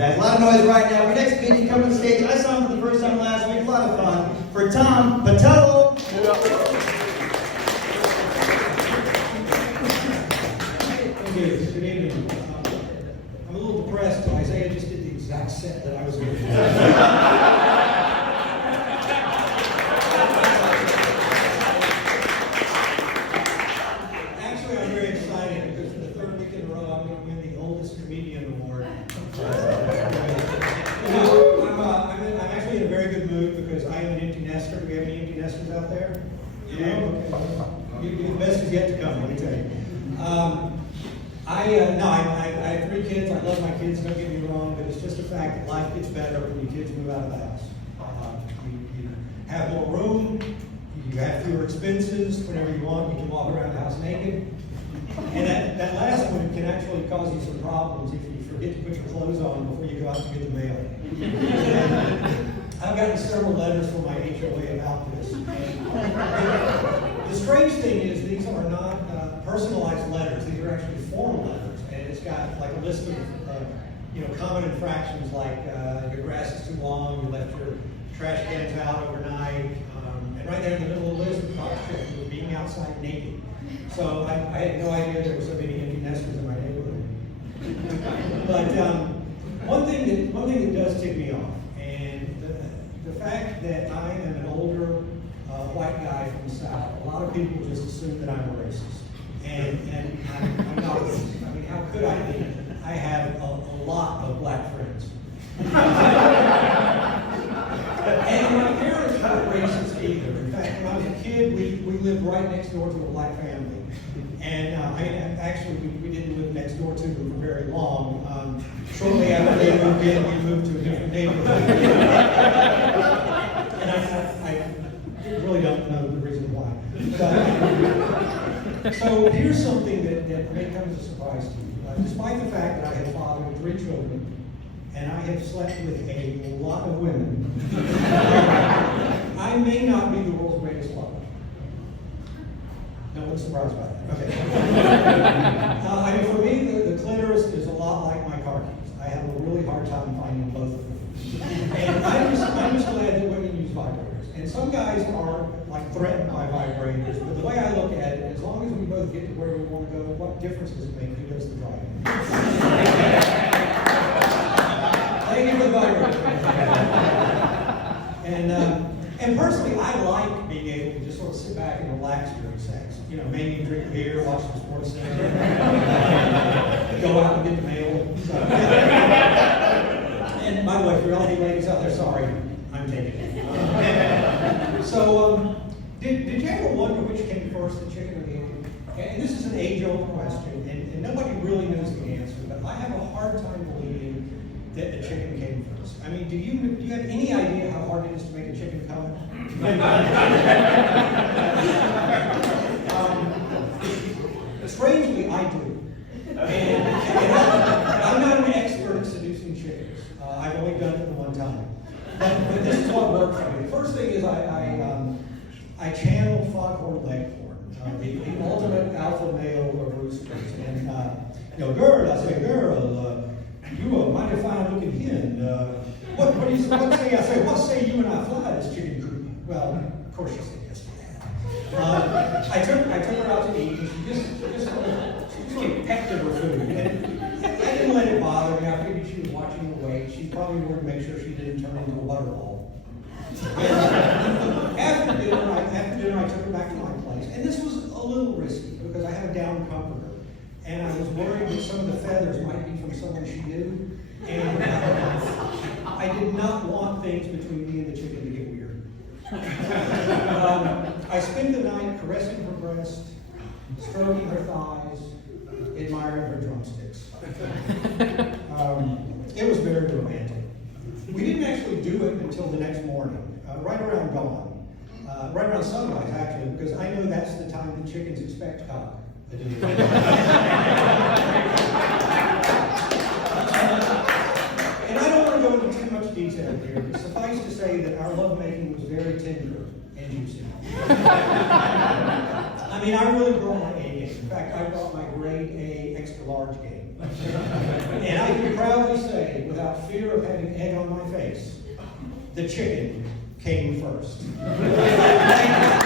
guys. A lot of noise right now. Our next comedian coming to the stage. I saw him for the first time last week. A lot of fun. For Tom Patello. Good evening. I'm a little depressed. Isaiah just did the exact set that I was going to do. Out there? Yeah. Okay. The best is yet to come, let me tell you. I have 3 kids. I love my kids, don't get me wrong, but it's just a fact that life gets better when your kids move out of the house. You have more room, you have fewer expenses, whenever you want, you can walk around the house naked. And that last one can actually cause you some problems if you forget to put your clothes on before you go out to get the mail. I've gotten several letters from my HOA about this. The strange thing is these are not personalized letters. These are actually formal letters. And it's got like a list of common infractions like your grass is too long, you left your trash cans out overnight, and right there in the middle of the list, you were being outside naked. So I had no idea there were so many empty nesters in my neighborhood. But one thing that does tick me off, the fact that I am an older white guy from the South, a lot of people just assume that I'm a racist. And I'm not racist. I mean, how could I be? I have a lot of black friends. And my parents weren't racist either. In fact, when I was a kid, we lived right next door to a black family. And actually, we didn't live next door to them for very long. Shortly after they moved in, we moved to a different neighborhood. And I really don't know the reason why. But, so here's something that may come as a surprise to you. Despite the fact that I have fathered 3 children, and I have slept with a lot of women, I may not be the world's greatest lover. No one's surprised by that. Okay. For me, the clitoris is a lot like my car keys. I have a really hard time finding both of them. And I'm just glad that women use vibrators. And some guys are like threatened by vibrators. But the way I look at it, as long as we both get to where we want to go, what difference does it make who does the driving? Thank you for the vibrator. And personally, I like being able to just sort of sit back and relax during sex. Maybe drink beer, watch the sports center, go out and get the mail. So, and by the way, for all you ladies out there, sorry, I'm taking it. Did you ever wonder which came first, the chicken or the egg? And this is an age-old question, and nobody really knows the answer, but I have a hard time believing that the chicken came first. I mean, do you have any idea how hard it is to make a chicken come? Strangely, I do. And I'm not an expert at seducing chickens. I've only done it the one time. But this is what worked for me. The first thing is I channeled Foghorn Leghorn, the ultimate alpha male of roosters. And, girl, I say, girl, you a mighty fine looking hen. What say you and I fly this chicken coop? Well, of course she said yes to that. I took her out to eat, and she just pecked at her food. And I didn't let it bother me. I figured she was watching her weight. She probably wanted to make sure she didn't turn into a butterball. After dinner, I took her back to my place. And this was a little risky because I had a down comforter. And I was worried that some of the feathers might be from someone she knew. And I did not want things between me and the chicken to get weird. I spent the night caressing her breast, stroking her thighs, admiring her drumsticks. It was very romantic. We didn't actually do it until the next morning, right around dawn. Right around sunrise, actually, because I know that's the time the chickens expect cock. And I don't want to go into too much detail here, but suffice to say that our lovemaking was very tender and juicy. I mean, I really brought my A game. In fact, I brought my grade A extra large game. And I can proudly say, without without fear of having egg on my face, the chicken came first. Thank you.